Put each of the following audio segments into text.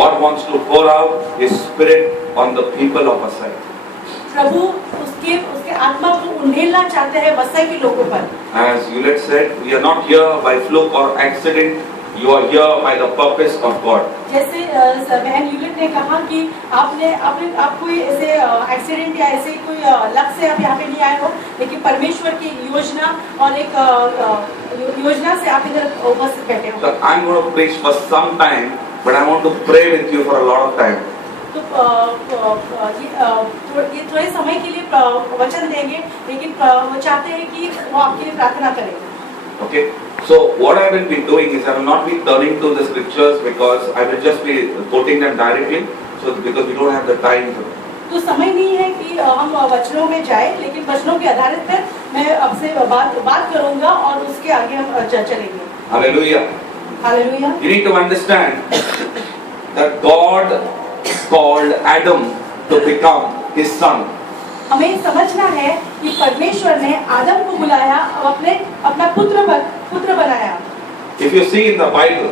God wants to pour out His Spirit on the people of Vasai. प्रभु उसके आत्मा को उंडेलना चाहते हैं वसई के लोगों पर। As Yulet said, we are not here by fluke or accident. You are here by the purpose of God. जैसे बहन यूलेट ने कहा कि आप कोई ऐसे एक्सीडेंट या ऐसे कोई लक से आप यहाँ पे नहीं आए हो, लेकिन परमेश्वर की योजना और एक योजना से आप इधर उपस्थित बैठे हो। So I'm going to preach for some time, but I want to pray with you for a lot of time. तो ये थोड़े समय के लिए वचन देंगे, लेकिन वो चाहते हैं कि वो आपके लिए प्रार्थना करें। Okay. So what I will be doing is I will not be turning to the scriptures because I will just be quoting them directly. So because we don't have the time. तो समय नहीं है कि हम वचनों में जाएं, लेकिन वचनों के आधारित पर मैं आपसे बात करूंगा और उसके आगे हम चलेंगे। Hallelujah. Hallelujah. You need to understand that God called Adam to become His son. हमें समझना है कि परमेश्वर ने आदम को बुलाया और अपना पुत्र बनाया। If you see in the Bible,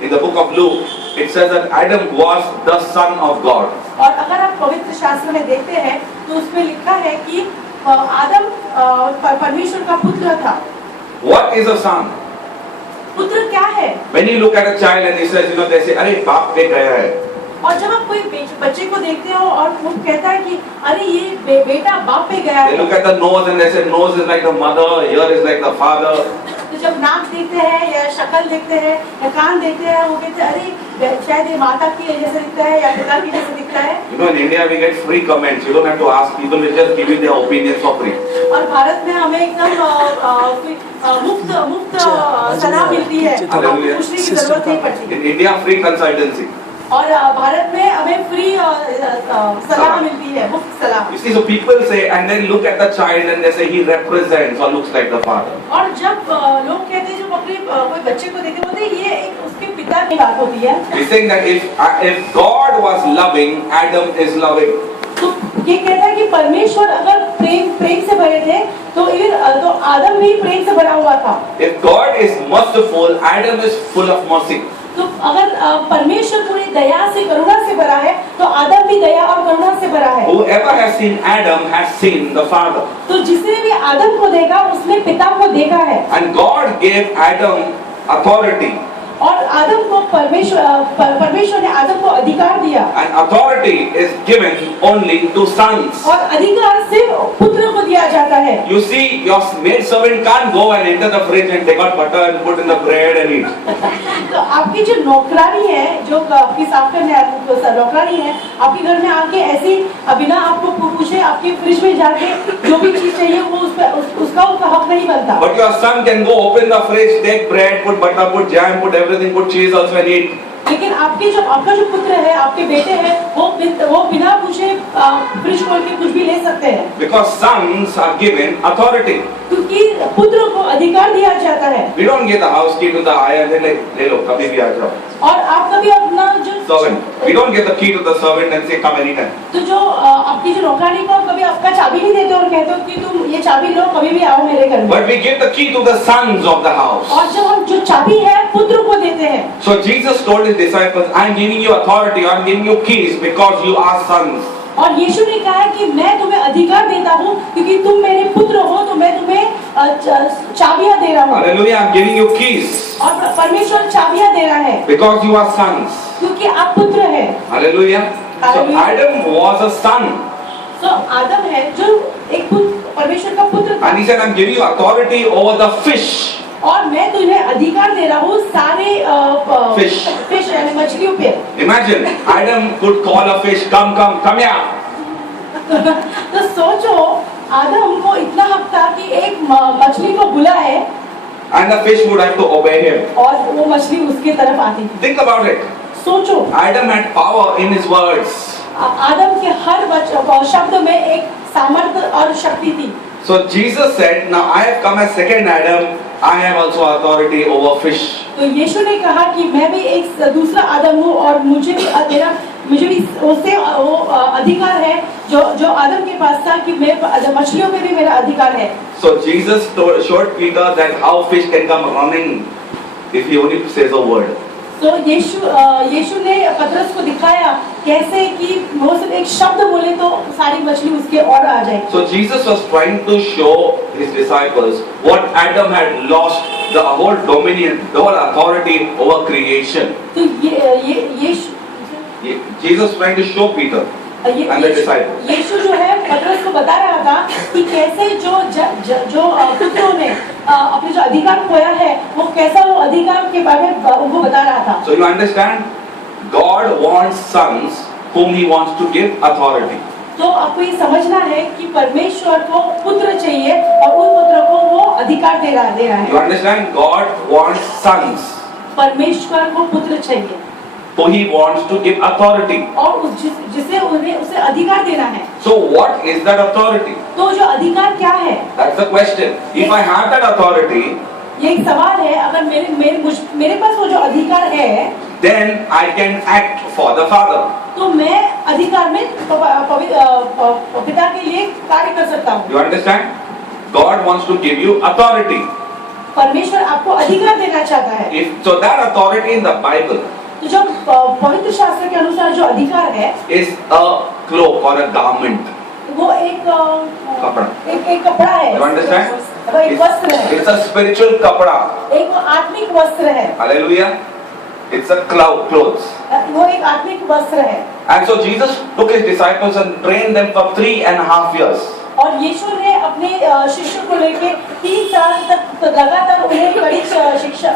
in the book of Luke, it says that Adam was the son of God. और अगर आप पवित्र शास्त्र में देखते हैं तो उसमें लिखा है कि आदम परमेश्वर का पुत्र था। What is a son? पुत्र क्या है? When you look at a child and he says, they say, अरे बाप पे गया है। और जब आप कोई बच्चे को देखते हो और वो कहता है कि अरे ये बेटा बाप पे गया है। They look at the nose and they say nose is like the mother, ear is like the father. तो जब नाक देखते हैं या शक्ल देखते हैं या कान देखते हैं, वो कहते हैं अरे शायद ये माता की जैसे दिखता है या पिता की जैसे दिखता है। In India we get free comments. You don't have to ask people; they just give you their opinions for free. और भारत में हमें एकदम मुफ्त सलाह मिलती है, पूछने की जरूरत नहीं पड़ती। In India, free consultancy. और भारत में हमें फ्री सलाह मिलती है, मुफ्त सलाह। You see, so people say, and then look at the child and they say he represents or looks like the father. और जब लोग कहते हैं, जब अपने कोई बच्चे को देखते बोलते हैं ये एक उसके पिता की बात होती है। He's saying that if God was loving, Adam is loving. तो ये कहता है कि परमेश्वर अगर प्रेम से भरे थे तो आदम भी प्रेम से भरा हुआ था। If God is merciful, Adam is full of mercy. तो अगर परमेश्वर पूरी दया से करुणा से भरा है तो आदम भी दया और करुणा से भरा है। Whoever has seen Adam has seen the Father. तो जिसने भी आदम को देखा उसने पिता को देखा है। And God gave Adam authority. और आदम को परमेश्वर ने आदम को अधिकार दिया। And authority is given only to sons. और अधिकार सिर्फ पुत्र को दिया जाता है। You see, your maid servant can't go and enter the fridge and take out butter and put in the bread and eat. तो आपकी जो नौकरानी है, जो आपकी साफ करने नौकरानी है, आपके घर में आके ऐसी बिना आपको पूछे आपके फ्रिज में जाके जो भी चीज चाहिए वो उसका हक नहीं बनता। But your son can go open the fridge, take bread, put butter, put jam, put everything, put cheese also and eat. लेकिन आपका जो पुत्र है, आपके बेटे हैं, वो बिना पूछे फ्रिज खोल के कुछ भी ले सकते हैं। Because sons are given authority. क्योंकि पुत्र को अधिकार दिया जाता है। We don't give the house key to the ayah and say ले लो कभी भी आ जाओ। और आप कभी अपना जो servant, we don't give the key to the servant and say come anytime. तो जो आपकी जो नौकरानी को कभी आपका चाबी नहीं देते और कहते हो कि तुम ये चाबी लो, कभी भी आओ मेरे घर में। But we give the key to the sons of the house. और जब हम जो चाबी है पुत्र को देते हैं। So Jesus told his disciples, I am giving you authority, I am giving you keys because you are sons. और यीशु ने कहा कि मैं तुम्हें अधिकार देता हूँ क्योंकि तुम मेरे पुत्र हो, तो मैं तुम्हें चाबियां दे रहा हूँ। Hallelujah, I am giving you keys. और परमेश्वर चाबियां दे रहा है Because you are sons. क्योंकि आप पुत्र हैं। Hallelujah. So Adam was a son. तो आदम है जो एक परमेश्वर का पुत्र था। And he said, I am giving you authority over the fish. और मैं तुम्हें अधिकार दे रहा हूँ सारे फिश यानी मछलियों पे। Imagine, Adam could call a fish, come here. तो सोचो, आदम को इतना हक था कि एक मछली को बुलाए। And the fish would have to obey him. और वो मछली उसके तरफ आती थी। Think about it. सोचो। Adam had power in his words. आदम के हर शब्द में एक सामर्थ्य और शक्ति थी। So Jesus said, now I have come as second Adam, I have also authority over fish. तो यीशु ने कहा कि मैं भी एक दूसरा आदम हूँ और मुझे भी उससे वो अधिकार है जो आदम के पास था कि मैं मछलियों में भी मेरा अधिकार है। So Jesus showed Peter that how fish can come running if he only says a word. तो यीशु ने पतरस को दिखाया कैसे कि वो सिर्फ एक शब्द बोले तो सारी मछली उसके और आ जाए। So Jesus was trying to show his disciples what Adam had lost, the whole dominion, the whole authority over creation. तो यीशु Jesus was trying to show Peter and the disciples. यीशु जो है पतरस को बता रहा था कि कैसे जो पुत्रों ने अपने जो अधिकार खोया है वो कैसा वो अधिकार के बारे में उनको बता रहा था। So you understand, God wants sons whom He wants to give authority. तो आपको ये समझना है कि परमेश्वर को पुत्र चाहिए और उन पुत्रों को वो अधिकार दे रहा है। You understand, God wants sons परमेश्वर को पुत्र चाहिए who He wants to give authority. और जिसे उन्हें उसे अधिकार देना है। So what is that authority? तो जो अधिकार क्या है? That's the question. If I have that authority, ये एक सवाल है, अगर मेरे पास वो जो अधिकार है, then I can act for the Father. तो मैं अधिकार में पिता के लिए कार्य कर सकता हूँ। You understand? God wants to give you authority. परमेश्वर आपको अधिकार देना चाहता है। If so, that authority in the Bible तो जो पवित्र शास्त्र के अनुसार जो अधिकार है, is a cloak or a garment. वो एक कपड़ा. एक कपड़ा है। You understand? वो एक वस्त्र है। It's a spiritual kapda. एक आत्मिक वस्त्र है। Hallelujah. It's a clothes. वो एक आत्मिक वस्त्र है। And so Jesus took his disciples and trained them for 3.5 years. और यीशु ने अपने शिष्यों को लेके 3 साल तक लगातार उन्हें कड़ी शिक्षा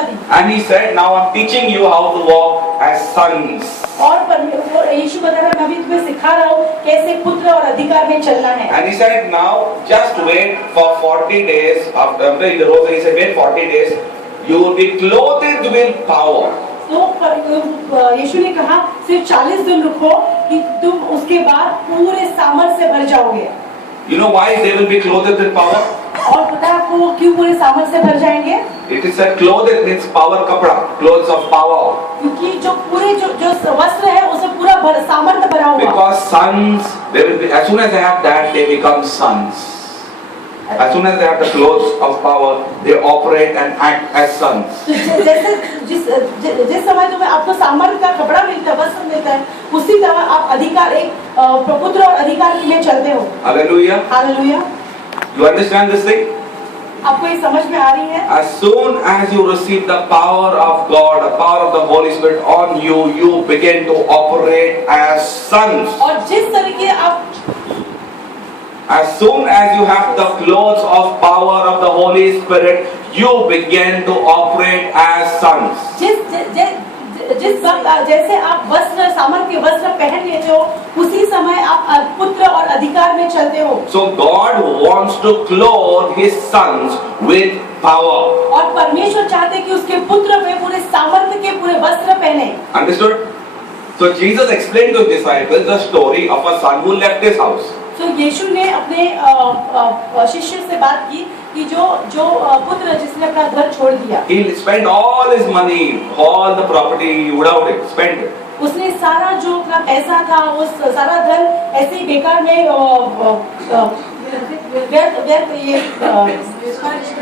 दी। And he said, now I'm teaching you how to walk as sons. और यीशु बता रहा है, मैं भी तुम्हें सिखा रहा हूँ कैसे पुत्र और अधिकार में चलना है। And he said, now just wait for 40 days. After he rose, he said, wait 40 days. You will be clothed with power. तो यीशु ने कहा सिर्फ 40 दिन रुको कि तुम उसके बाद पूरे सामर्थ से भर जाओगे। You know why they will be clothed with power? और पता है आपको वो क्यों पूरे सामर्थ से भर जाएंगे? It is said clothed means power kapda, clothes of power. क्योंकि जो पूरे जो वस्त्र है उसमें पूरा सामर्थ भरा हुआ। Because sons, they will be, as soon as they have that, they become sons. As soon as they have the clothes of power, they operate and act as sons. जैसे जिस समय तुम्हें आपको सामर्थ का कपड़ा मिलता है, वस्त्र मिलता है, उसी तरह आप अधिकार एक पुत्र और अधिकार के लिए चलते हो। Hallelujah. Hallelujah. You understand this thing? आपको ये समझ में आ रही है? As soon as you receive the power of God, the power of the Holy Spirit on you, you begin to operate as sons. और जिस तरीके आप As soon as you have the clothes of power of the Holy Spirit, you begin to operate as sons. जिस वक्त जैसे आप वस्त्र सामर्थ के वस्त्र पहन लेते हो, उसी समय आप पुत्र और अधिकार में चलते हो। So God wants to clothe His sons with power. और परमेश्वर चाहते हैं कि उसके पुत्र पे पूरे सामर्थ के पूरे वस्त्र पहने। Understood? So Jesus explained to his disciples the story of a son who left his house. तो यीशु ने अपने शिष्य से बात की कि जो पुत्र जिसने अपना घर छोड़ दिया, He spent all his money, all the property he would have spent it. उसने सारा जो अपना पैसा था, वो सारा धन ऐसे ही बेकार में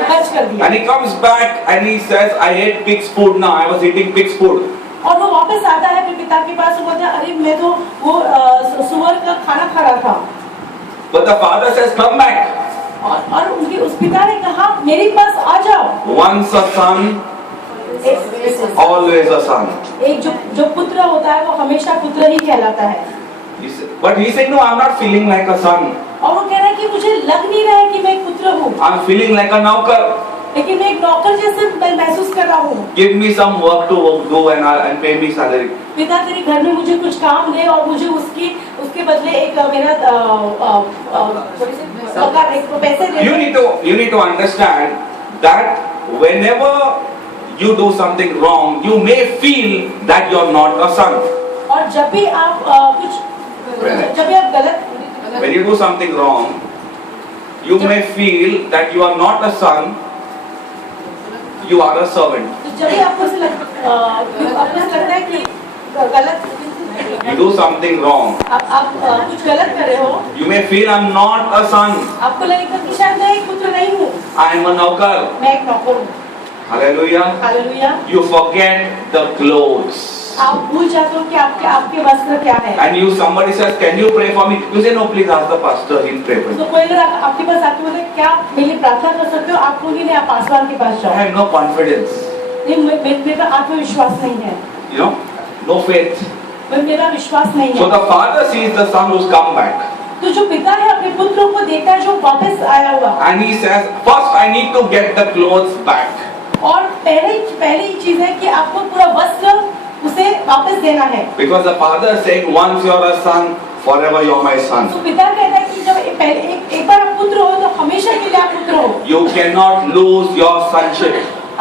खर्च कर दिया। And he comes back and he says, I ate pig's food now. I was eating pig's food. और वो वापस आता है अपने पिता के पास, वो बोलता है, अरे मैं तो वो सुअर का खाना खा रहा था। But the father says, come back. और उनके उस पिता ने कहा, मेरे पास आ जाओ। Once a son, always a son. एक जो पुत्र होता है वो हमेशा पुत्र ही कहलाता है। But he said, no, I'm not feeling like a son. और वो कह रहा है कि मुझे लग नहीं रहा है कि मैं एक पुत्र हूँ। I'm feeling like a naukar. लेकिन मैं एक नौकर जैसे महसूस कर रहा हूँ। Give me some work to do and pay me salary. पिता तेरे घर में मुझे कुछ काम दे और मुझे उसके बदले एक मेरा पैसे दे। You need to understand that whenever you do something wrong, you may feel that you're not a son. और जब भी आप गलत When you do something wrong, you may feel that you are not a son, you are a servant. जब भी आपको लगता है कि गलत, You do something wrong, आप कुछ गलत कर रहे हो, you may feel I'm not a son, आपको लगेगा कि शायद मैं एक पुत्र नहीं हूँ, I am a naukar. मैं एक नौकर हूँ। Hallelujah. Hallelujah. You forget the clothes. आप भूल जाते हो कि आपके वस्त्र क्या है। And somebody says, can you pray for me? You say, no, please ask the pastor, he'll pray for तो you. कोई अगर आपके पास आके बोले क्या मेरे लिए प्रार्थना कर सकते हो, आप बोलिए नहीं, आप पासवान के पास I जाओ। have no confidence. नहीं, मेरा आत्मविश्वास नहीं है, You know, no faith. मेरा विश्वास नहीं So है। the father sees the son who's come back. तो जो पिता है अपने पुत्रों को देखता है जो वापस आया हुआ, And he says, first I need to get the clothes back. और पहली चीज है कि आपको पूरा वस्त्र उसे वापस देना है। Because the father is saying, once you're a son, forever you're my son. तो पिता कहता है कि जब एक बार आप पुत्र हो तो हमेशा के लिए आप पुत्र हो। You cannot lose your sonship.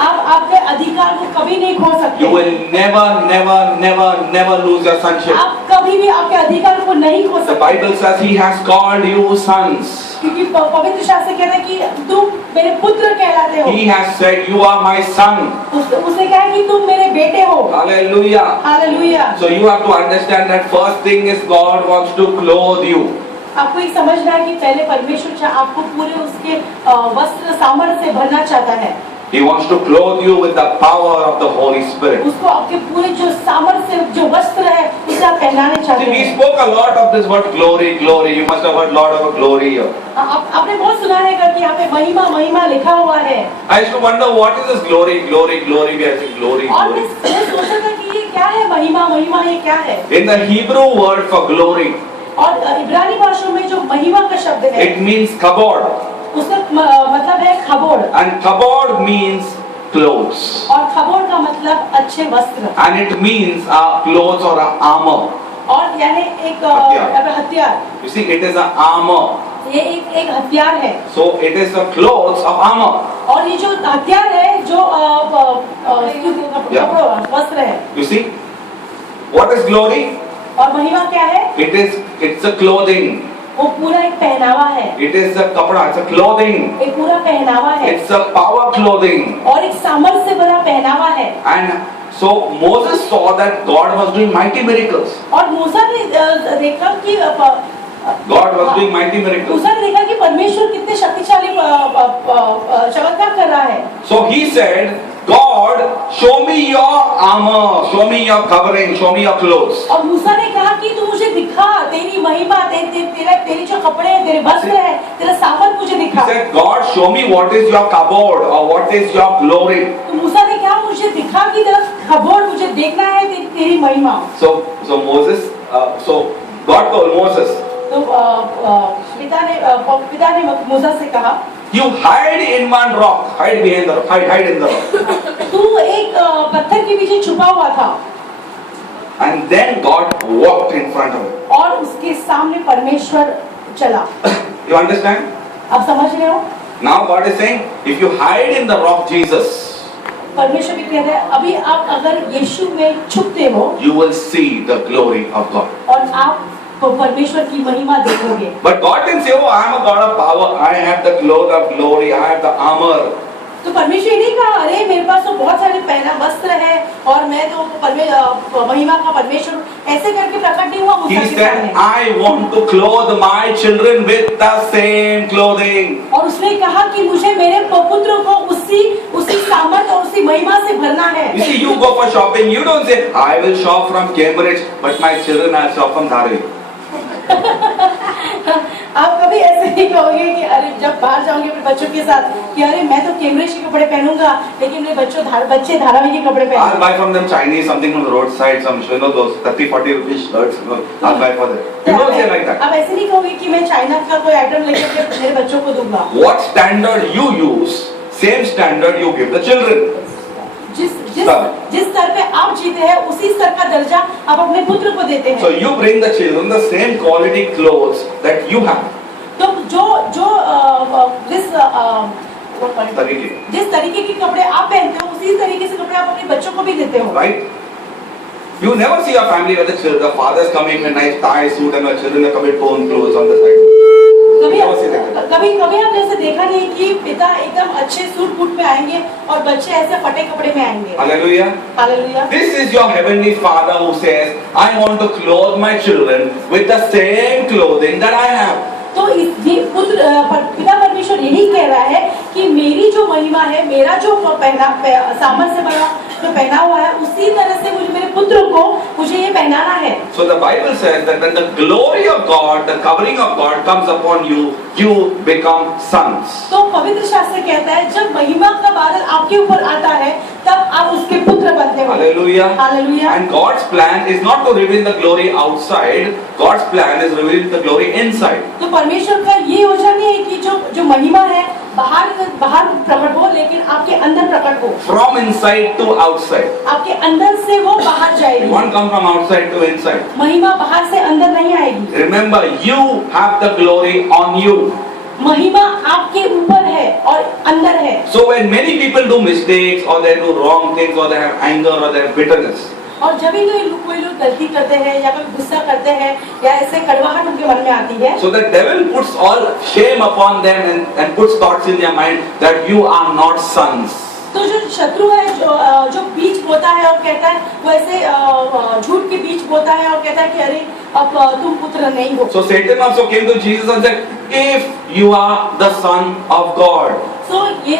आप आपके अधिकार को कभी नहीं खो सकते। You will never, never, never, never lose your sonship. आप कभी भी आपके अधिकार को नहीं खो The सकते। Bible says he has called you sons. क्योंकि पवित्र शास्त्र कहता है कि तुम मेरे पुत्र कहलाते हो। He has said, you are my son. उसने कहा कि तुम मेरे बेटे हो। Hallelujah. Hallelujah. So you have to understand that first thing is God wants to clothe you. आपको एक समझना है कि पहले परमेश्वर आपको पूरे उसके वस्त्र सामर्थ्य से भरना चाहता है। He wants to clothe you with the power of the Holy Spirit. उसको आपके पूरे जो सामर्थ्य जो वस्त्र है उसे आप पहनाने चाहते See, we हैं। spoke a lot of this word glory, glory. You must have heard a lot of glory here. आपने बहुत सुना है कि यहाँ पे महिमा महिमा लिखा हुआ है। I used to wonder what is this glory, glory, glory. We are saying glory, और glory. मैं सोचा था कि ये क्या है महिमा महिमा ये क्या है। In the Hebrew word for glory, और इब्रानी भाषा में जो महिमा का शब्द है it means kabod. उसका मतलब है खबोड़, And kabod means clothes. और खबोड़ का मतलब अच्छे वस्त्र, And it means clothes or armor. और यानी एक हथियार। You see, it is an armor. ये एक हथियार है। So it is the clothes of armor. और ये जो हथियार है जो वस्त्र है। You see, what is glory? और महिमा क्या है? It's a clothing. वो पूरा एक पहनावा है। It is a kapda. It's a clothing. एक पूरा पहनावा है। It's a power clothing. और एक सामर्थ्य से भरा पहनावा है। And so Moses saw that God was doing mighty miracles. और मूसा ने देखा कि God was doing mighty miracles. मूसा ने देखा कि परमेश्वर कितने शक्तिशाली चमत्कार कर रहा है। So he said, God, show me your armor, show me your covering, show me your clothes. और मूसा ने कहा कि तू मुझे दिखा तेरी महिमा, तेरी जो कपड़े हैं, तेरे वस्त्र है, तेरा सामर्थ मुझे He दिखा। said, God, show me what is your kabod or what is your glory. तो मूसा ने कहा मुझे दिखा कि तेरा खबोड़ मुझे देखना है तेरी महिमा। So God told Moses, तो पिता ने मूसा से कहा, you hide in one rock, hide behind the rock, hide in the rock. तू एक पत्थर के पीछे छुपा हुआ था। And then God walked in front of him. और उसके सामने परमेश्वर चला। You understand? आप समझ रहे हो? Now God is saying, if you hide in the rock Jesus, परमेश्वर भी कह रहे हैं अभी आप अगर यीशु में छुपते हो you will see the glory of God. और आप परमेश्वर की महिमा देखोगे। But God didn't say, oh, I am a God of power, I have the cloth of glory, I have the armor. तो परमेश्वर ये नहीं कहा अरे मेरे पास तो बहुत सारे पहना वस्त्र है और मैं तो महिमा का परमेश्वर ऐसे करके प्रकट नहीं हुआ मूसा He के said, सामने। I want to clothe my children with the same clothing. और उसने कहा कि मुझे मेरे पुत्रों को उसी सामर्थ और उसी महिमा से भरना है। You see, you go for shopping, you don't say, I will shop from Cambridge, but my children I'll shop from Dharavi. आप कभी ऐसे नहीं कहोगे कि अरे जब बाहर जाओगे अपने बच्चों के साथ कि अरे मैं तो कैम्ब्रिज के कपड़े पहनूंगा लेकिन मेरे बच्चे धारावी के कपड़े I'll पहनेंगे। buy from them Chinese, something from the roadside, some, you know, those 30-40 rupees shirts, you know, I'll buy for them. You don't say like that. आप ऐसे नहीं कहोगे कि मैं चाइना का कोई आइटम लेकर मेरे बच्चों को दूंगा। What standard you use, same standard you give the children. जिस स्तर पे आप जीते हैं उसी स्तर का दर्जा आप अपने पुत्र को देते हैं। So you bring the children the same quality clothes that you have. तो जिस तरीके के कपड़े आप पहनते हो उसी तरीके से कपड़े आप अपने बच्चों को भी देते हो। Right? You never see a family where the fathers come in a nice tie suit and the children are coming in torn clothes on the side. कभी आपने ऐसे देखा नहीं कि पिता एकदम अच्छे सूट बूट में आएंगे और बच्चे ऐसे फटे कपड़े में आएंगे। Hallelujah. Hallelujah. This is your heavenly Father who says, I want to clothe my children with the same clothing that I have. तो पिता परमेश्वर यही कह रहा है कि मेरी जो महिमा है, मेरा जो सामर्थ से बना जो पहना हुआ है, उसी तरह से मुझे मेरे पुत्र को मुझे ये पहनाना है। So the Bible says that when the glory of God, the covering of God comes upon you, you become sons. तो पवित्र शास्त्र कहता है जब महिमा का बादल आपके ऊपर आता है तब आप उसके पुत्र बनते हो। Hallelujah. Hallelujah. And God's plan is not to reveal the glory outside. God's plan is revealing the glory inside. तो परमेश्वर का ये योजना नहीं है कि जो महिमा है बाहर प्रकट हो, लेकिन आपके अंदर प्रकट हो। From inside to outside. आपके अंदर से वो बाहर It जाएगी। won't come from outside to inside. महिमा बाहर से अंदर नहीं आएगी। Remember, you have the glory on you. महिमा आपके ऊपर है और अंदर है। So when many people do mistakes or they do wrong things or they have anger or they have bitterness, और जब भी कोई लोग गलती करते हैं या कोई गुस्सा करते हैं या ऐसे कड़वाहट उनके मन में आती है, so the devil puts all shame upon them and puts thoughts in their mind that you are not sons. तो जो शत्रु है जो बीज बोता है और कहता है, वो ऐसे झूठ के बीज बोता है और कहता है कि अरे अब तुम पुत्र नहीं हो। So Satan also came to Jesus and said, if you are the son of God. तो ये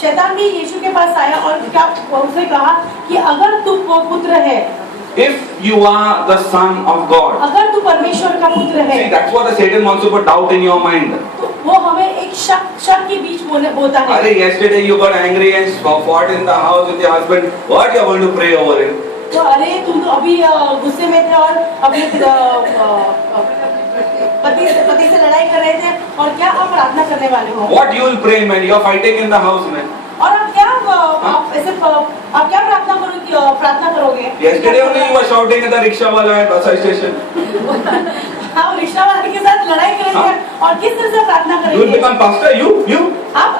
शैतान भी यीशु के पास आया और क्या उसने कहा कि अगर तू पुत्र है, If you are the son of God. अगर तू परमेश्वर का पुत्र है। See, that's what the Satan wants to put doubt in your mind. तो वो हमें एक शक के बीच बोता है। Arey, yesterday you got angry and fought in the house with your husband. What you are going to pray over him? तो अरे तुम तो अभी गुस्से में थे और अपने पति से लड़ाई कर रहे थे और क्या आप प्रार्थना करने वाले हो? What you will pray, man? You are fighting in the house, man. और आप क्या प्रार्थना करोगे? Yesterday only you were shouting at the rickshaw wala at bus station. आप रिक्शा वाले के साथ लड़ाई करेंगे और किस तरह से प्रार्थना You will करेंगे? become pastor. You. आप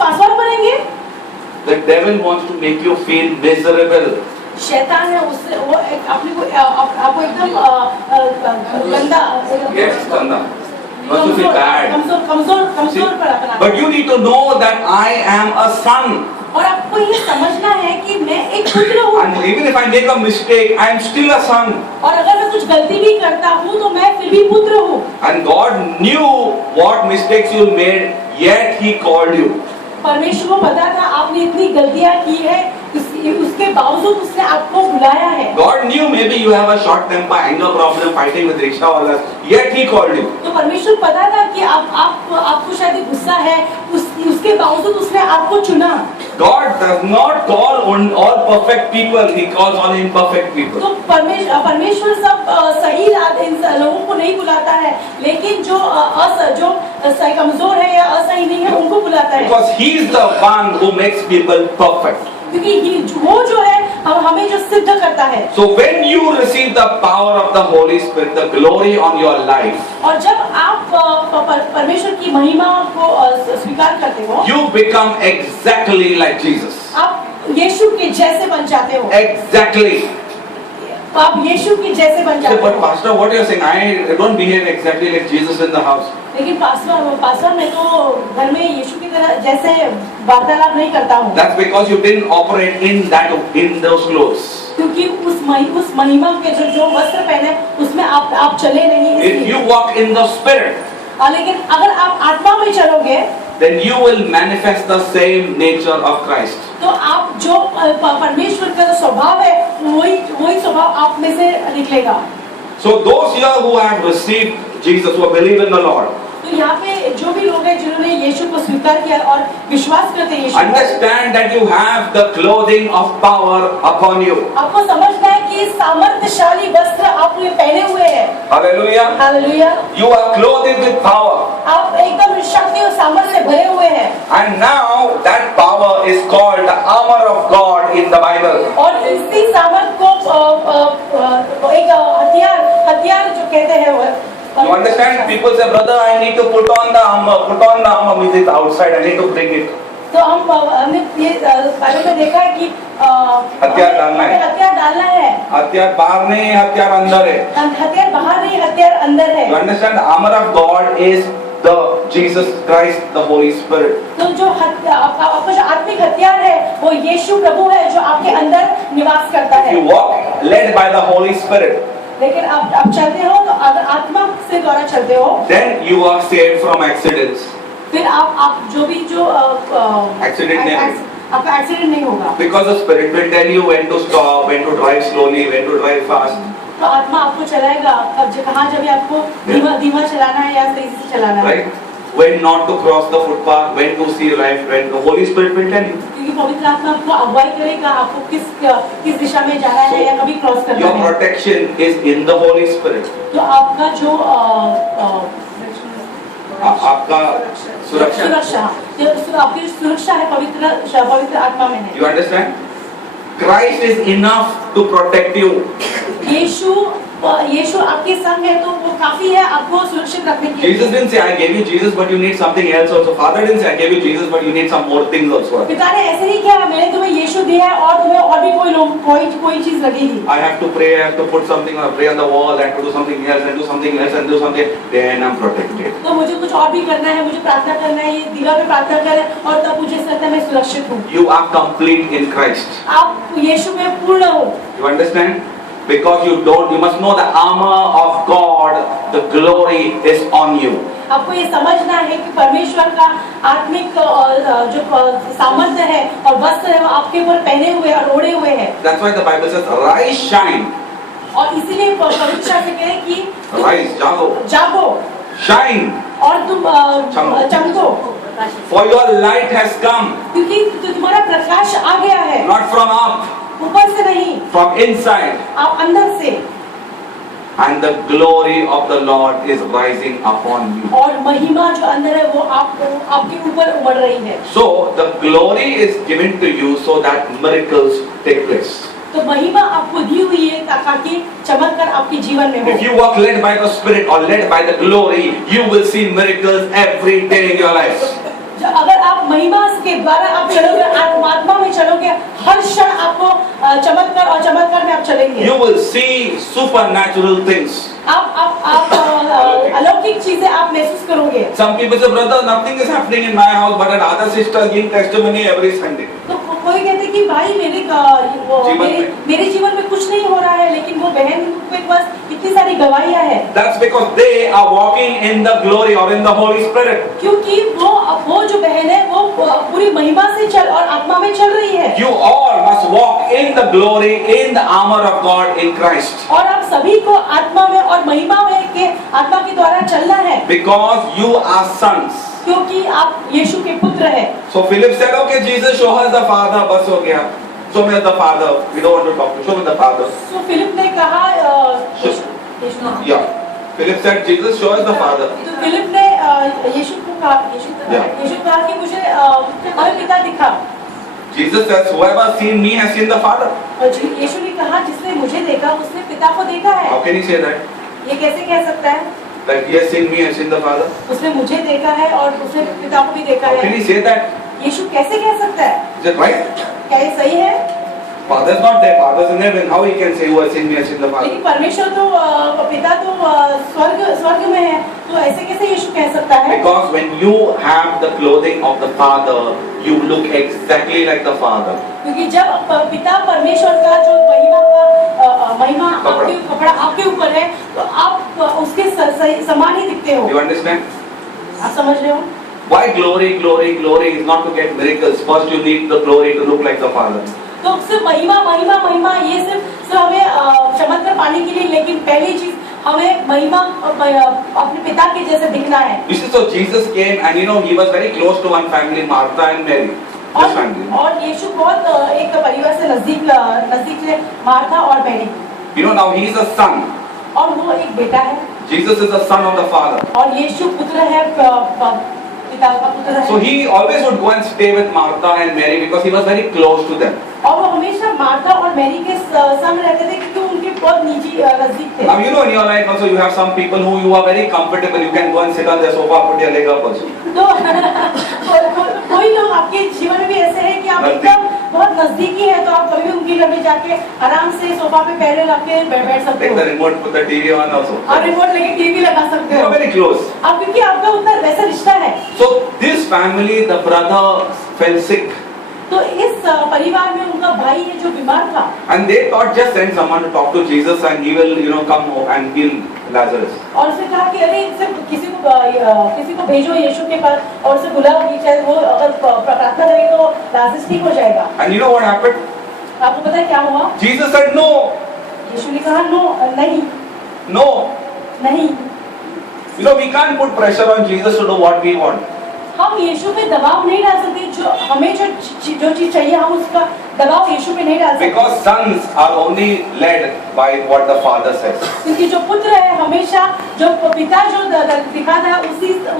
पासवान बनेंगे? The devil wants to make you feel miserable. शैतान है उससे वो आपको एकदम गंदा, Yes, Chanda. Wants to feel bad. कमजोर बना। But you need to know that I am a son. और आपको ये समझना है कि मैं एक पुत्र हूँ। And even if I make a mistake, I am still a son. और अगर मैं कुछ गलती भी करता हूँ तो मैं फिर भी पुत्र हूँ। And God knew what mistakes you made, yet He called you. परमेश्वर को पता था आपने इतनी गलतियाँ की है, उसके बावजूद उसने आपको बुलाया है। God knew maybe you have a short temper, anger problem, fighting with rickshawalas, yet He called you. तो परमेश्वर पता था कि आपको शायद गुस्सा है, उसके बावजूद उसने आपको चुना। God does not call on all perfect people; He calls on imperfect people. तो परमेश्वर सब सही लोगों को नहीं बुलाता है, लेकिन जो कमजोर है या असही नहीं है उनको बुलाता है। Because He is the one who makes people perfect. क्योंकि वो जो है हमें जो सिद्ध करता है। So when you receive the power of the Holy Spirit, the glory on your life, और जब आप परमेश्वर की महिमा को स्वीकार करते हो, you become exactly like Jesus. आप यीशु के जैसे बन जाते हो। Exactly. आप यीशु के जैसे बन जाते हो। But Pastor, what you are saying? I don't behave exactly like Jesus in the house. लेकिन पास्टर मैं तो घर में यीशु की तरह जैसे वार्तालाप नहीं करता हूँ। That's because you didn't operate in those clothes. क्योंकि उस महिमा के जो वस्त्र पहने उसमें आप चले नहीं। If you walk in the Spirit, लेकिन अगर आप आत्मा में चलोगे, then you will manifest the same nature of Christ. तो आप जो परमेश्वर का जो स्वभाव है वही स्वभाव आप में से निकलेगा। So those here who have received Jesus, who believe in the Lord, तो यहाँ पे जो भी लोग हैं जिन्होंने यीशु को स्वीकार किया और विश्वास करते हैं यीशु को, understand that you have the clothing of power upon you. आपको समझना है कि सामर्थ्यशाली वस्त्र आप पहने हुए हैं। Hallelujah. Hallelujah. You are clothed with power. आप एकदम शक्ति और सामर्थ्य से भरे हुए हैं। And now that power is called the armor of God in the Bible. और इसी सामर्थ्य को एक हथियार जो कहते हैं वो। You understand? People say, brother, I need to put on the armor. Put on the armor means it's outside. I need to bring it. तो हमने ये बाइबल में देखा है कि हथियार डालना है। हथियार डालना है। हथियार बाहर नहीं है, हथियार अंदर है. हथियार बाहर नहीं, हथियार अंदर है। You understand? The armor of God is the Jesus Christ, the Holy Spirit. तो जो आपका जो आत्मिक हथियार है वो यीशु प्रभु है जो आपके अंदर निवास करता है। You walk led by the Holy Spirit. लेकिन आप चलते हो तो अगर आत्मा से द्वारा चलते हो, then you are saved from accidents. फिर आप जो भी जो Accident नहीं होगा. आपका एक्सीडेंट नहीं होगा. Because the Spirit will tell you when to stop, when to drive slowly, when to drive fast. तो आत्मा आपको चलाएगा कहाँ जब आपको धीमा चलाना है या तेजी से चलाना है. Right? When not to cross the footpath, when to see right, when the Holy Spirit will tell you. क्योंकि पवित्र आत्मा आपको अगुवाई करेगा आपको किस दिशा में जाना है या कभी क्रॉस करना Your है. protection is in the Holy Spirit. तो आपका जो आपका सुरक्षा. आपकी सुरक्षा है पवित्र आत्मा में है. You understand? Christ is enough to protect you. यीशु आपके संग है तो वो काफी है आपको सुरक्षित रखने के लिए. Jesus didn't say I gave you Jesus but you need something else also. Father didn't say I gave you Jesus but you need some more things also. पिता ने ऐसे नहीं किया मैंने तुम्हें यीशु दिया है और तुम्हें और भी कोई चीज लगेगी. I have to pray, I have to put something or pray on the wall, I have to do something else and do something else and do something. Then I'm protected. तो मुझे कुछ और भी करना है, मुझे प्रार्थना करना है, ये दीवार पे प्रार्थना करें और तब मुझे लगता है मैं सुरक्षित हूँ. You are complete in Christ. आप यीशु में पूर्ण हो. You understand? Because you must know the armor of God, the glory is on you. आपको ये समझना है कि परमेश्वर का आत्मिक जो सामर्थ्य है और वस्त्र है वो आपके ऊपर पहने हुए और ओढ़े हुए हैं. That's why the Bible says, rise, shine. और इसीलिए पवित्र शास्त्र कहे कि rise, जागो, shine, और तुम चमको. For your light has come. क्योंकि तुम्हारा प्रकाश आ गया है. Not from up. ऊपर से नहीं. From inside. आप अंदर से. And the glory of the Lord is rising upon you. और महिमा जो अंदर है वो आपके ऊपर उमड़ रही है. So the glory is given to you so that miracles take place. तो महिमा आपको दी हुई है ताकि चमत्कार आपके जीवन में हो. If you walk led by the Spirit or led by the glory, you will see miracles every day in your life. अगर आप महिमा के द्वारा आप चलोगे, आत्मा में चलोगे, हर क्षण आपको चमत्कार में आप चलेंगे. You will see supernatural things. आप अलौकिक चीजें आप महसूस करोगे. Some people say, brother, nothing is happening in my house, but another sister giving testimony every Sunday. तो कोई कहते कि भाई मेरे जीवन में कुछ नहीं हो रहा है, लेकिन वो बहन के पास इतनी सारी गवाहियां हैं. That's because they are walking in the glory or in the Holy Spirit. क्योंकि वो जो बहन है वो पूरी महिमा से और आत्मा में चल रही है. You all must walk in the glory, in the armor of God in Christ. और आप सभी को आत्मा में और महिमा में के आत्मा के द्वारा चलना है. Because you are sons. क्योंकि आप यीशु के पुत्र हैं. So Philip said, okay, Jesus, show us the Father. बस हो गया. Show me the Father. We don't want to talk to. Show me the Father. So Philip ने कहा Yeah. Philip said, Jesus, show us the Father. तो Philip ने यीशु को कहा कि मुझे हमें पिता दिखा. Jesus says, whoever seen me has seen the Father. यीशु ने कहा जिसने मुझे देखा उसने पिता को देखा है. How can he say that? ये कैसे कह सकता है? That he has seen me, has seen the Father. उसने मुझे देखा है और उसने पिता को भी देखा है. How can he say that? यीशु कैसे कह सकता है? Is it right? क्या ये सही है? Father is not there. Father is in heaven. How he can say who has seen me, has seen the Father? लेकिन परमेश्वर तो पिता तो स्वर्ग में है, तो ऐसे कैसे यीशु कह सकता है? Because when you have the clothing of the Father, you look exactly like the Father. क्योंकि जब पिता परमेश्वर का जो महिमा कपड़ा आपके ऊपर है, तो आप उसके समान ही दिखते हो. You understand? आप समझ रहे हो? Why glory, glory, glory is not to get miracles. First you need the glory to look like the Father. तो सिर्फ महिमा ये सिर्फ हमें चमत्कार पाने के लिए, लेकिन पहली चीज हमें महिमा अपने पिता के जैसे दिखना है. You see, so Jesus came and he was very close to one family, Martha and Mary. This family. और यीशु बहुत एक परिवार से नजदीक थे, मार्था और Mary. Now he is a son. और वो एक बेटा है. Jesus is the son of the Father. और यीशु पुत्र है, पिता का पुत्र है. So he always would go and stay with Martha and Mary because he was very close to them. और वो हमेशा मार्था और मैरी के संग रहते थे क्योंकि उनके बहुत नजदीक थे. Now in your life also you have some people who you are very comfortable. You can go and sit on the sofa, put your leg up also. तो कोई लोग आपके जीवन में भी ऐसे हैं कि आप एकदम बहुत नजदीकी है, तो आप कभी भी उनके घर में जाके आराम से सोफा पे पैर रख के बैठ सकते हो. Take the remote, put the TV on also. और रिमोट लेके टीवी लगा सकते हो. You are very close. आप क्योंकि आपका उतना वैसा रिश्ता है. So this family, the brother fell sick. तो इस परिवार में उनका भाई है जो बीमार था. And they thought just send someone to talk to Jesus and he will come and he'll Lazarus. और उसने कहा कि अरे किसी को भेजो यीशु के पास और उसे बुलाओ कि शायद वो अगर प्रार्थना करे तो लाजरस ठीक हो जाएगा। And you know what happened? आपको पता है क्या हुआ? Jesus said no, यीशु ने कहा नो, नहीं no. नहीं। You know, we can't put pressure on Jesus to do what we want. हम यीशु पे दबाव नहीं डाल सकते, जो हमें जो चीज चाहिए हम उसका दबाव यीशु पे नहीं डाल सकते। Because sons are only led by what the father says. क्योंकि जो पुत्र है हमेशा जो पिता जो दिखाता है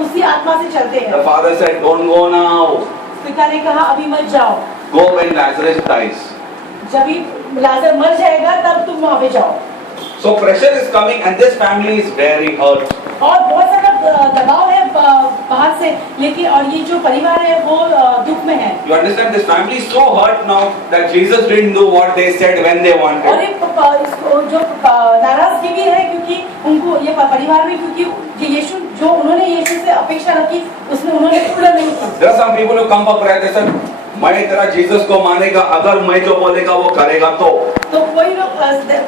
उसी आत्मा से चलते हैं। The father said, don't go now. पिता ने कहा अभी मत जाओ, Go when Lazarus dies. जब ही लाजर मर जाएगा तब तुम वहां पे जाओ। So pressure is coming and this family is very hurt. और बहुत सारा दबाव है बाहर से, लेकिन और ये जो परिवार है वो दुख में है। You understand, this family is so hurt now that Jesus didn't do what they said when they और wanted. ये जो नाराजगी भी है क्योंकि उनको ये परिवार में, क्योंकि ये यीशु जो उन्होंने यीशु से अपेक्षा रखी उसने उन्होंने पूरा नहीं किया। There are some people who come for prayer, they said, मैं तेरा जीसस को मानेगा अगर मैं जो बोलेगा वो करेगा तो कोई लोग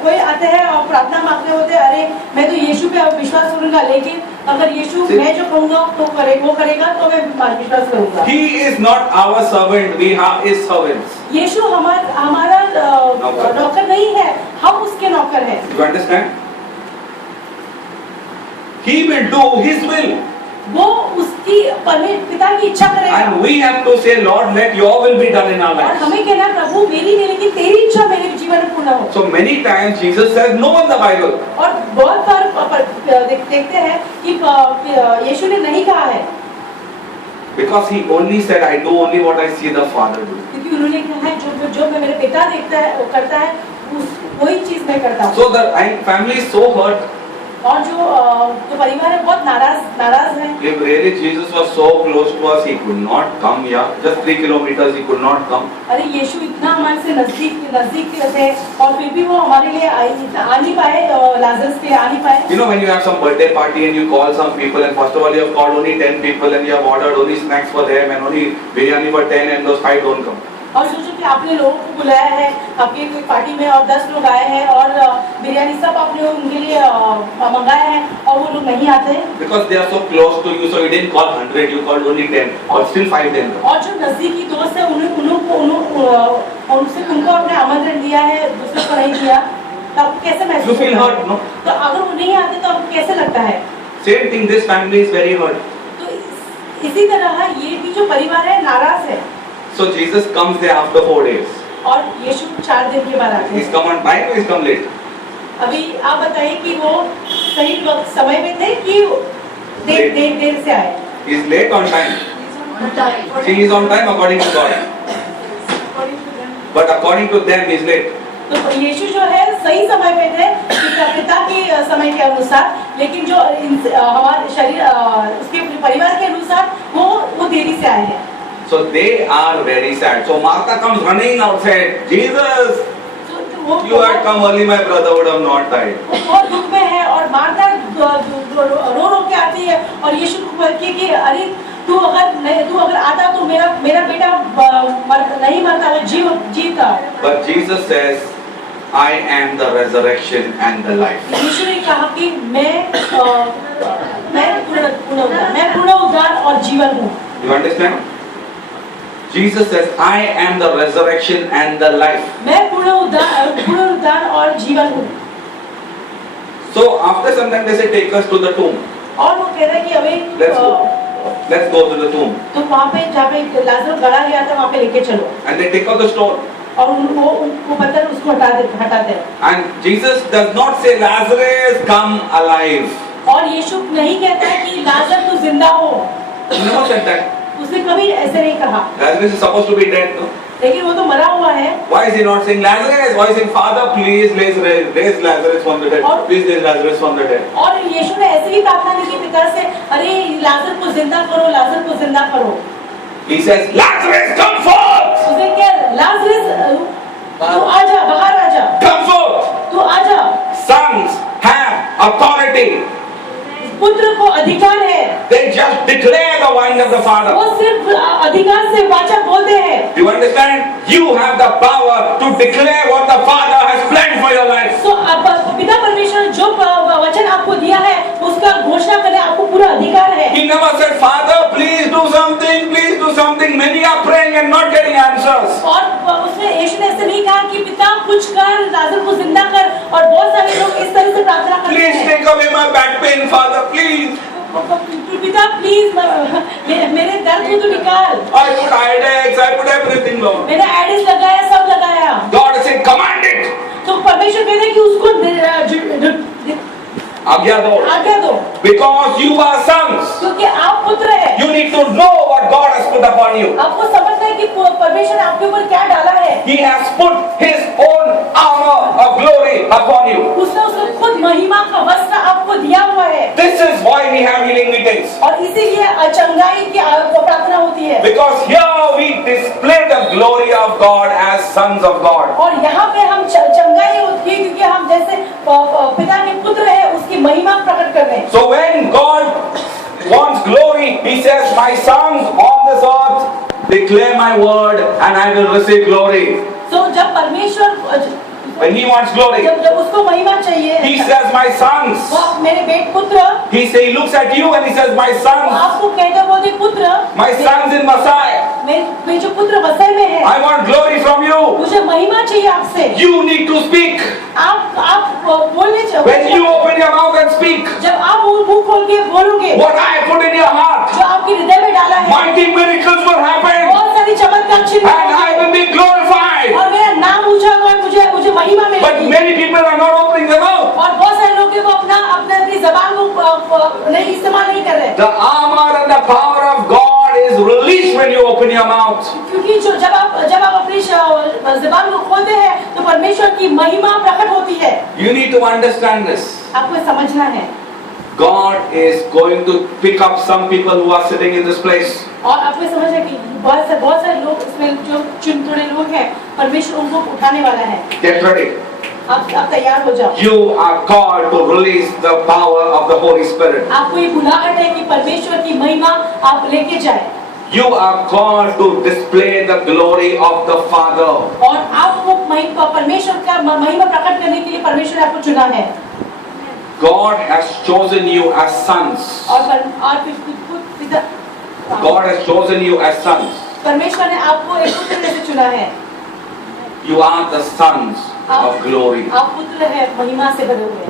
कोई आते हैं और प्रार्थना मांगते होते हैं, अरे मैं तो यीशु पे विश्वास करूंगा, लेकिन अगर यीशु मैं जो कहूंगा तो वो करेगा तो मैं विश्वास करूंगा। He is not our servant, we are his servants. यीशु हमारा नौकर नहीं है, हम उसके नौकर हैं। You understand? He will do his will. वो उसकी पिता की इच्छा करेगा। And we have to say, Lord, let your will be done in our और lives. हमें कहना प्रभु मेरी नहीं लेकिन तेरी इच्छा मेरे जीवन में पूर्ण हो। So many times Jesus says no in the Bible. और बहुत बार देखते हैं कि यीशु ने नहीं कहा है, Because he only said, I do only what I see the Father do. क्योंकि उन्होंने कहा है जो मैं मेरे पिता देखता है वो करता है, वही चीज मैं करता हूँ। So the family is so hurt. और जो परिवार है बहुत नाराज है। If really Jesus was so close to us, he could not come. Yeah, just 3 kilometers, he could not come. अरे यीशु इतना हमारे से नजदीक थे और फिर भी वो हमारे लिए आ नहीं पाए, लाजरस के लिए आ नहीं पाए। You know, when you have some birthday party and you call some people, and first of all you have called only 10 people and you have ordered only snacks for them and only biryani for 10 and those 5 don't come. और सोचो कि आपने लोगों को बुलाया है आपकी कोई पार्टी में और 10 लोग आए हैं और बिरयानी सब आपने उनके लिए मंगाया है और वो लोग नहीं आते। Because they are so close to you, so you didn't call 100, you called only 10, or still 5 didn't come. और जो नजदीकी दोस्त है उनको आपने आमंत्रण दिया है, दूसरों को नहीं दिया, तो आप कैसे महसूस You feel hurt, no? तो अगर वो नहीं आते तो आपको कैसे लगता है? Same thing, this family is very hurt. तो इसी तरह ये भी जो परिवार है नाराज है। So Jesus comes there after 4 days. और यीशु 4 दिन के बाद आते He's हैं। come on time or he's come late? अभी आप बताइए कि वो सही वक्त समय में थे कि देर से आए? He's late on time. See, he's on time according to God. But according to them, he's late. तो यीशु जो है सही समय पे थे पिता के समय के अनुसार, लेकिन जो हमारे शरीर उसके परिवार के अनुसार वो देरी से आए हैं। So they are very sad. So Martha comes running outside. Jesus, you had come early, my brother would have not died. वो बहुत दुख में है और मार्था रो के आती है और यीशु को कहती है कि अरे तू अगर आता तो मेरा बेटा नहीं मरता, वो जीवता। But Jesus says, I am the resurrection and the life. यीशु ने कहा कि मैं पूर्ण उद्धार और जीवन हूँ। You understand? Jesus says, I am the resurrection and the life. मैं पूर्ण उद्धार और जीवन हूँ। So after some time they say, take us to the tomb. और वो कह रहा है कि अभी Let's go to the tomb. तो वहाँ पे जहाँ पे लाजर गड़ा गया था वहाँ पे लेके चलो। And they take out the stone. और वो पत्थर उसको हटाते हैं। And Jesus does not say, Lazarus, come alive. और यीशु नहीं कहता है कि लाजर तू जिंदा हो। He never said that. उसने कभी ऐसे नहीं कहा। Lazarus is supposed to be dead, no? लेकिन वो तो मरा हुआ है। Why is he not saying Lazarus? Why is he saying, Father, please raise Lazarus from the dead. Please raise Lazarus from the dead. और यीशु ने ऐसे भी प्रार्थना नहीं की पिता से, अरे लाजर को जिंदा करो, लाजर को जिंदा करो। He says, Lazarus, come forth. उसने क्या, लाजरस तू आजा, बाहर आजा। Come forth. तू आजा। Sons have authority. पुत्र को अधिकार है। They just declare the mind of the Father. वो सिर्फ अधिकार से वाचा बोलते हैं। You understand? You have the power to declare what the Father has planned for your life. So पिता परमेश्वर जो वचन आपको दिया many are praying and not getting answers. और उसने यीशु ने ऐसे नहीं कहा कि पिता कुछ कर, लाजर को जिंदा कर, और बहुत सारे लोग इस तरह से प्रार्थना करते Please हैं। take away my back pain, Father, please. पिता प्लीज मेरे दर्द को तो निकाल। I put Iodex, I put everything, Lord. मैंने एडिस लगाया, सब लगाया। God is saying, command it. तो परमेश्वर कहते हैं कि उसको आज्ञा दो. आज्ञा दो, Because you are sons. क्योंकि आप पुत्र हैं। You need to know what God has put upon you. आपको समझना है कि परमेश्वर ने आपके ऊपर क्या डाला है। He has put His own armor of glory upon you. उसने खुद महिमा का वस्त्र आपको दिया हुआ है। This is why we have healing meetings. और इसीलिए चंगाई की प्रार्थना होती है। Because here we display the glory of God as sons of God. और यहाँ पे हम चंगाई होती है क्योंकि हम जैसे पिता के पुत्र है उसकी महिमा प्रकट कर रहे हैं। So when God wants glory, He says, "My sons on this earth declare my word, and I will receive glory." तो जब परमेश्वर When He wants glory, जब उसको महिमा चाहिए, He says, "My sons." वो मेरे बेट पुत्र, He looks at you and He says, "My sons, आपको कहते बोलते पुत्र, my sons in Messiah. मैं जो पुत्र मसीह में है, I want glory from you." मुझे महिमा चाहिए आपसे। You need to speak. आप बोलने When you open your mouth and speak, जब आप मुंह खोल के बोलोगे, what I have put in your heart, जो आपके हृदय में डाला है, mighty miracles will happen, बहुत सारी चमत्कार चिन्ह and I will be glorified. और मेरा नाम ऊंचा होगा और मुझे महिमा But मिलेगी। many people are not opening their mouth. और बहुत सारे लोग वो अपनी जबान को नहीं इस्तेमाल नहीं कर रहे, The armor and the power of God is released when you open your mouth. क्योंकि जब आप अपनी जबान को खोलते हैं तो परमेश्वर की महिमा प्रकट होती है। You need to understand this. आपको समझना है। God is going to pick up some people who are sitting in this place. और आपको समझ है कि बहुत सारे लोग इसमें जो चुने लोग हैं, परमेश्वर उनको उठाने वाला है। Get ready. आप तैयार हो जाओ। You are called to release the power of the Holy Spirit. आपको ये बुलाहट है कि परमेश्वर की महिमा आप लेके जाए। You are called to display the glory of the Father. और आपको परमेश्वर का महिमा प्रकट करने के लिए परमेश्वर ने आपको चुना है। God has chosen you as sons. पिता God has chosen you as sons. परमेश्वर ने आपको एक पुत्र से चुना है। You are the sons of glory. आप पुत्र है, महिमा से भरे हुए।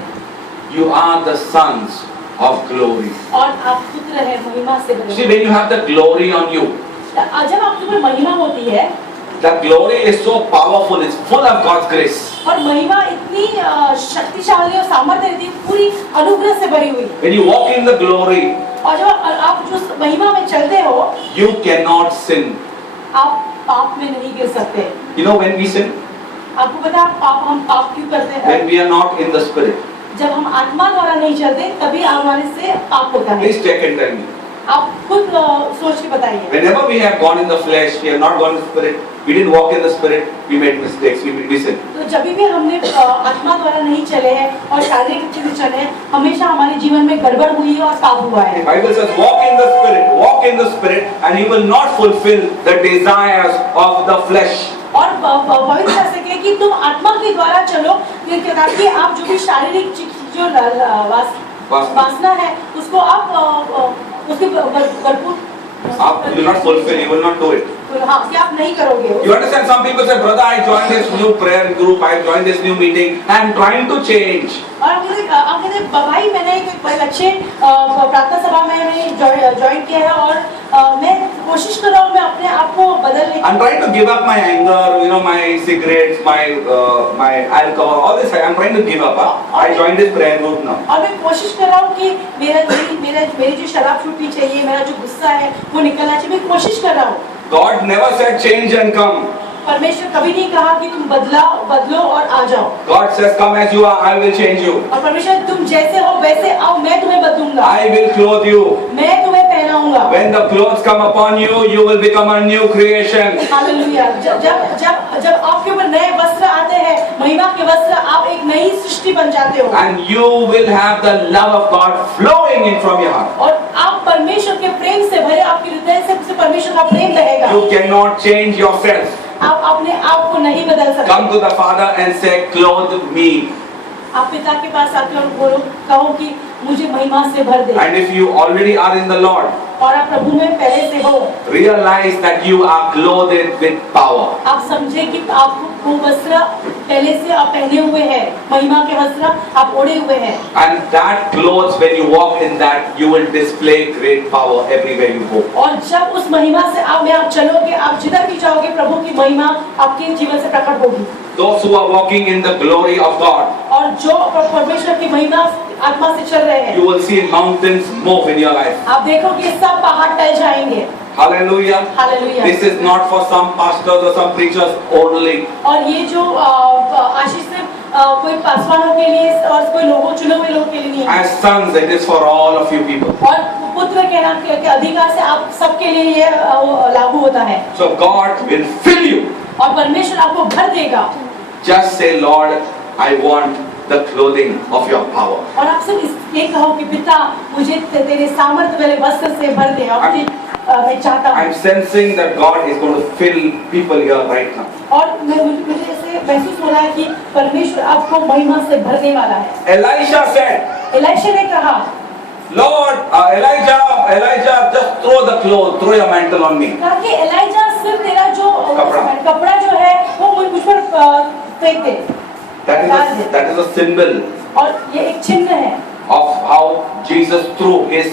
You are the sons of glory. और आप पुत्र है, महिमा से भरे See, हुए। when you have the glory on you, जब आपके ऊपर महिमा होती है, the glory is so powerful. It's full of God's grace. और महिमा इतनी शक्तिशाली और सामर्थ्य रहती है, पूरी अनुग्रह से भरी हुई। When you walk in the glory, और जब आप जो महिमा में चलते हो, you cannot sin. आप पाप में नहीं गिर सकते। You know when we sin? आपको पता है हम पाप क्यों करते हैं? When we are not in the spirit. जब हम आत्मा द्वारा नहीं चलते, तभी हमारे से पाप होता है। Please check and tell me. आप खुद सोच के बताइए। Whenever we have gone in the flesh, we have not gone in the spirit, we didn't walk in the spirit, we made mistakes, we sinned. तो जब भी हमने आत्मा द्वारा नहीं चले हैं और शारीरिक रूप से चले हैं, हमेशा हमारे जीवन में गड़बड़ हुई है और पाप हुआ है। The Bible says, walk in the spirit, and you will not fulfill the desires of the flesh. और पवित्र शास्त्र कहते हैं कि तुम आत्मा के द्वारा चलो, ताकि आप जो भी शारीरिक जो वासना है, उसको आप उसके भरपूर आप will not fulfill, you will not do it. हाँ, कि आप नहीं करोगे। You understand? Some people say, brother, I joined this new prayer group, I joined this new meeting, I am trying to change. और आप कहते हैं भाई मैंने एक अच्छे प्रार्थना सभा में ज्वाइन किया है और मैं कोशिश कर रहा हूँ मैं अपने आप को बदलने की। I'm trying to give up my anger, you know, my cigarettes, my alcohol, all this. I'm trying to give up. I joined this prayer group now. और मैं कोशिश कर रहा हूँ कि मेरी जो शराब छूटनी चाहिए, मेरा जो गुस्सा है वो निकलना चाहिए, मैं कोशिश कर रहा हूँ। God never said change and come. परमेश्वर कभी नहीं कहा कि तुम बदलो और आ जाओ। God says come as you are, I will change you. और परमेश्वर तुम जैसे हो वैसे आओ, मैं तुम्हें बदलूंगा। I will clothe you. मैं तुम्हें पहनाऊंगा। When the clothes come upon you, you will become a new creation. Hallelujah. जब आपके ऊपर नए वस्त्र आते हैं, महिमा के वस्त्र, आप एक नई सृष्टि बन जाते हो। And you will have the love of God flowing in from your heart. और आप परमेश्वर के प्रेम से भरे, आपके हृदय से परमेश्वर का प्रेम रहेगा। You cannot change yourself. आप अपने आप को नहीं बदल सकते। Come to the Father and say, clothe me. आप पिता के पास आके और बोलो, कहो कि मुझे महिमा से भर दे। And if you already are in the Lord, और आप प्रभु में पहले से हो, realize that you are clothed with power. आप समझे कि आपको वो वस्त्र पहले से आप पहने हुए हैं, महिमा के वस्त्र आप ओढ़े हुए हैं। And that clothes, when you walk in that, you will display great power everywhere you go. और जब उस महिमा से आप चलोगे, आप जिधर भी जाओगे, प्रभु की महिमा आपके जीवन से प्रकट होगी। Those who are walking in the glory of God, और जो परमेश्वर की महिमा आत्मा से चल रहे हैं, you will see mountains move in your life. आप देखोगे सब पहाड़ टल जाएंगे। Hallelujah. Hallelujah. This is not for some pastors or some preachers only. और ये जो आशीष से कोई पासवानों के लिए और कोई लोगों चुने हुए लोगों के लिए नहीं है। As sons, it is for all of you people. और पुत्र के नाम के अधिकार से आप सबके लिए ये लागू होता है। So God will fill you. और परमेश्वर आपको भर देगा। Just say, Lord, I want the clothing of your power. और आप सिर्फ ये कहो कि पिता मुझे तेरे सामर्थ्य वाले वस्त्र से भर दे। मैं चाहता हूँ। I'm sensing that God is going to fill people here right now. और मुझे ऐसे महसूस हो रहा है कि परमेश्वर आपको महिमा से भरने वाला है। Elisha said, एलीशा ने कहा, Lord, Elijah, just throw the clothes, throw your mantle on me. कहा कि एलीशा सिर्फ तेरा जो कपड़ा जो है वो मुझ पर फेंक दे। That is a symbol और ये एक चिन्ह है of how Jesus threw his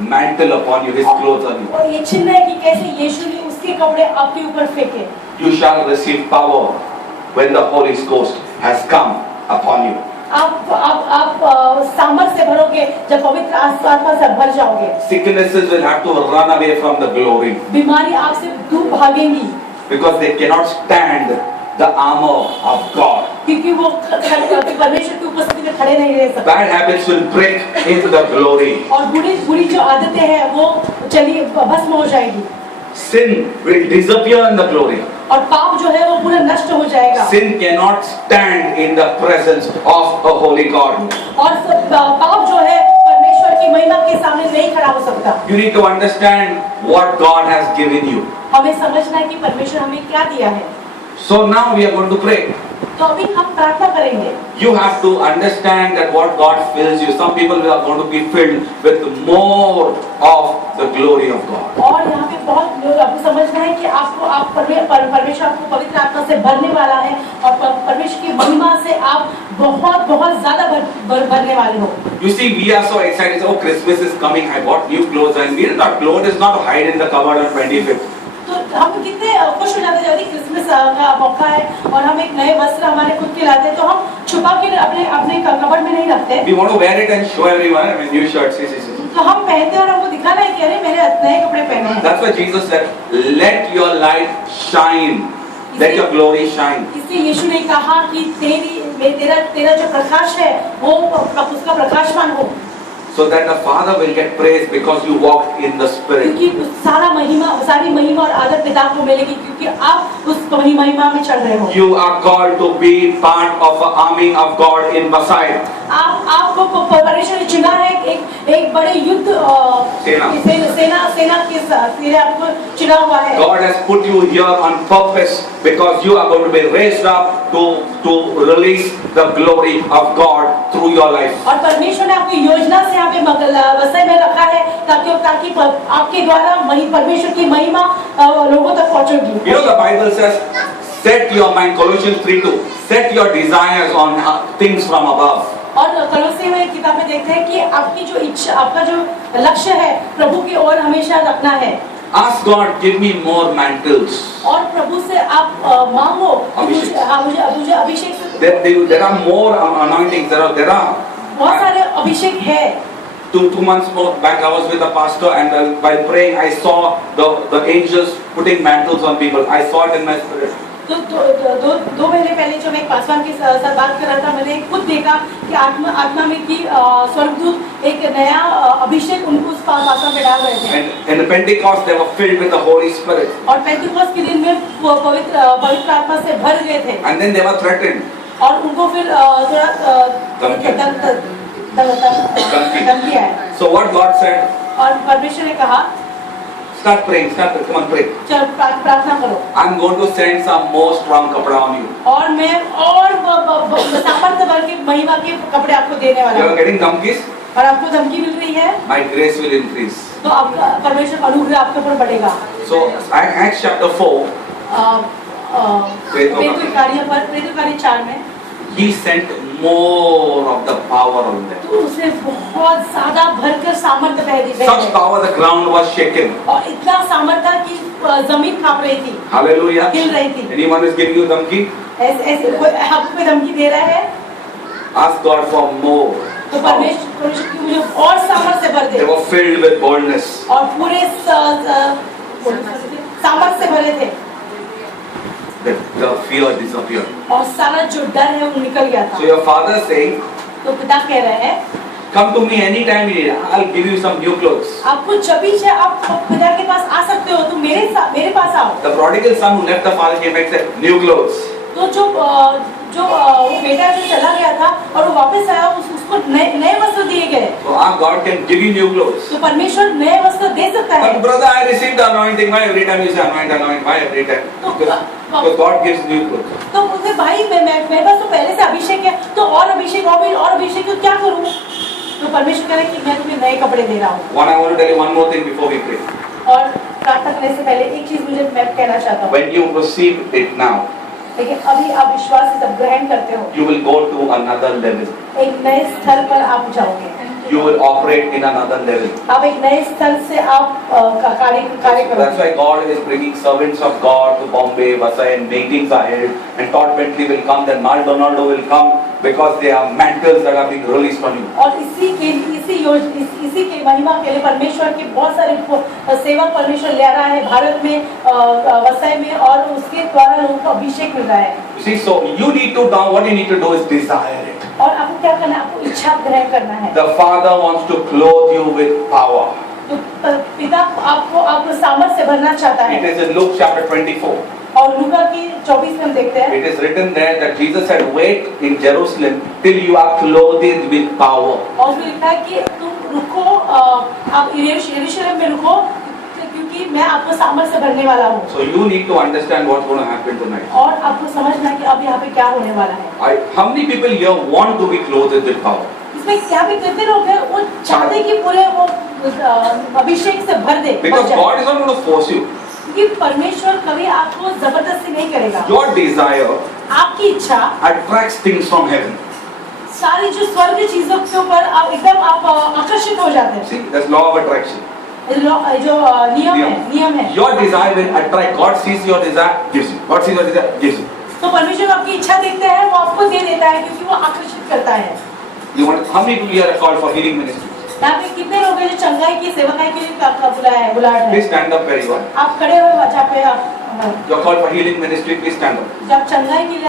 mantle upon you, his clothes on you. और ये चिन्ह है कि कैसे यीशु ने उसके कपड़े आपके ऊपर फेंके। You shall receive power when the Holy Ghost has come upon you. आप सामर्थ से भरोगे जब पवित्र आत्मा से भर जाओगे। Sicknesses will have to run away from the glory बीमारी आपसे दूर भागेंगी because they cannot stand the armor of God. क्योंकि वो परमेश्वर की उपस्थिति में खड़े नहीं रह सकते। Bad habits will break into the glory. और बुरी जो आदतें हैं वो चलिए भस्म हो जाएगी। Sin will disappear in the glory. और पाप जो है वो पूरा नष्ट हो जाएगा। Sin cannot stand in the presence of a holy God. और पाप जो है परमेश्वर की महिमा के सामने नहीं खड़ा हो सकता। You need to understand what God has given you. हमें समझना है कि परमेश्वर हमें क्या दिया है। So now we are going to pray. तो अभी हम प्रार्थना करेंगे। You have to understand that what God fills you. Some people are going to be filled with more of the glory of God. और यहाँ पे बहुत लोग आपको समझना है कि परमेश्वर आपको पवित्र आत्मा से भरने वाला है और परमेश्वर की महिमा से आप बहुत ज्यादा भरने वाले हो। You see, we are so excited. Oh, Christmas is coming. I bought new clothes, and we are not clothes is not hide in the cupboard on 25th. तो हम कितने खुश हो जाते हैं क्रिसमस का मौका है और हम एक नए वस्त्र हमारे खुद के लाते हैं तो हम छुपा के अपने कपड़ में नहीं रखते। We want to wear it and show everyone. I mean, new shirts. तो हम पहनते हैं और हमको दिखाना है कि अरे मैंने नए कपड़े पहने हैं। That's why Jesus said, "Let your light shine, let your glory shine." इसलिए यीशु ने कहा कि तेरा जो प्रकाश है वो उसका प्रकाशमान हो। So that the Father will get praise because you walked in the Spirit. क्योंकि सारी महिमा और आदर पिता को मिलेगी क्योंकि आप उस महिमा में चल रहे हो। You are called to be part of an army of God in Masai. आपको परमेश्वर ने चुना है एक बड़े युद्ध सेना के साथ आपको चुना हुआ है। God has put you here on purpose because you are going to be raised up to release the glory of God through your life. और परमेश्वर ने आपकी योजना से यहाँ पे वसई में रखा है ताकि आपके द्वारा परमेश्वर की महिमा लोगों तक पहुँचेगी। You know the Bible says, set your mind, Colossians 3:2, set your desires on things from above. और कलोसी में किताब में देखते हैं कि आपकी जो इच्छा आपका जो लक्ष्य है प्रभु की ओर हमेशा रखना है। Ask God, give me more mantles. और प्रभु से आप मांगो मुझे अभिषेक। There are more anointings. There are बहुत सारे अभिषेक है। 2 months back, I was with a pastor, and while praying, I saw the angels putting mantles on people. I saw it in my spirit. तो दो महीने पहले जब एक पासवान के साथ बात कर रहा था मैंने खुद देखा कि आत्मा में कि स्वर्गदूत एक नया अभिषेक उनको उस पासवान पे डाल रहे थे। And in the Pentecost, they were filled with the Holy Spirit. और पेंटिकोस्ट के दिन में वो पवित्र आत्मा से भर गए थे। And then they were threatened. और उनको फिर थोड़ा धमकी है। So what God said? और परमेश्वर ने कहा start praying, come on, pray. चल प्रार्थना करो। I'm going to send some more strong kapda on you. और मैं और सामर्थ्य बल के महिमा के कपड़े आपको देने वाला हूँ। You are getting धमकीस? और आपको धमकी मिल रही है, my grace will increase. तो आपका परमेश्वर का अनुग्रह आपके ऊपर बढ़ेगा। So Acts chapter 4, प्रेरितों कार्य 4 में he sent more of the power on them. तो उसने बहुत ज्यादा भरकर सामर्थ्य बह दी। Such power the ground was shaken. और इतना सामर्थ्य कि जमीन कांप रही थी, Hallelujah. हिल रही थी। Anyone is giving you धमकी? ऐसे कोई आपको कोई धमकी दे रहा है, Ask God for more. तो परमेश्वर की मुझे और सामर्थ्य से भर दे। They were filled with boldness. और पूरे सामर्थ्य से भरे थे The fear disappeared. और सारा जो डर है वो निकल गया था। So your father saying, तो पिता कह रहे हैं, come to me anytime you need. I'll give you some new clothes. आपको जब भी चाहे आप पिता के पास आ सकते हो, तो मेरे पास आओ। The prodigal son who left the father came back and said, new clothes. तो जो वो बेटा जो चला गया था और वो वापस आया, उसको नए वस्त्र दिए गए। So our God can give you new clothes. तो परमेश्वर नए वस्त्र दे सकता है। But brother, I received the anointing. Why every time you say anoint? Why every time? Because God gives new clothes. तो मुझे भाई मेरे पास तो पहले से अभिषेक है, तो और अभिषेक तो क्या करूँ? तो परमेश्वर कह रहे हैं कि मैं तुम्हें नए कपड़े दे रहा हूँ। I want to tell you one more thing before we pray. और प्रार्थना करने से पहले एक चीज मैं कहना चाहता हूँ। When you receive it now, लेकिन अभी आप विश्वास से जब ग्रहण करते हो, you will go to another level. एक नए स्तर पर आप जाओगे। You will operate in another level. आप एक नए स्तर से आप कार्य That's करोगे। why God is bringing servants of God to Bombay, Vasai, and meetings are held. And Todd Bentley will come, then Maldonado will come because they are mantles that are being released on you. और इसी के महिमा के लिए परमेश्वर के बहुत सारे सेवक परमेश्वर ले रहा है भारत में, वसई में, और उसके द्वारा लोगों को अभिषेक मिल रहा है। You see, so you need to now, what you need to do is desire it. और आपको क्या करना है? आपको इच्छा ग्रहण करना है। The Father wants to clothe you with power. तो पिता आपको सामर्थ्य से भरना चाहता है। It is in Luke chapter 24. और लूका की 24 में हम देखते हैं, It is written there that Jesus said, wait in Jerusalem till you are clothed with power. और उसमें लिखा है कि तुम रुको, आप यरूशलेम में रुको, क्योंकि मैं आपको सामर्थ्य से भरने वाला हूँ। So you need to understand what's going to happen tonight. और आपको समझना कि अब यहाँ पे क्या होने वाला है। How many people here want to be clothed with power? इसमें क्या भी कितने लोग हैं वो चाहते कि पूरे वो अभिषेक से भर दे। Because God is not going to force you. क्योंकि परमेश्वर कभी आपको जबरदस्ती नहीं करेगा। Your desire आपकी इच्छा attracts things from heaven. सारी जो स्वर्ग चीजों के ऊपर एकदम आप आकर्षित हो जाते हैं। See, that's law of attraction. जो नियम है। Your desire will attract. God sees your desire, gives you. God sees your desire, gives you. तो परमेश्वर आपकी इच्छा देखते हैं, वो आपको दे देता है, क्योंकि वो आकर्षित करता है। You want? How many people here are called for healing ministry? यहाँ पे कितने लोग हैं जो चंगाई की सेवकाई के लिए बुलाया है? Please stand up where you are. आप खड़े हुए जहाँ पे आप You are called for healing ministry. Please stand up. जब चंगाई की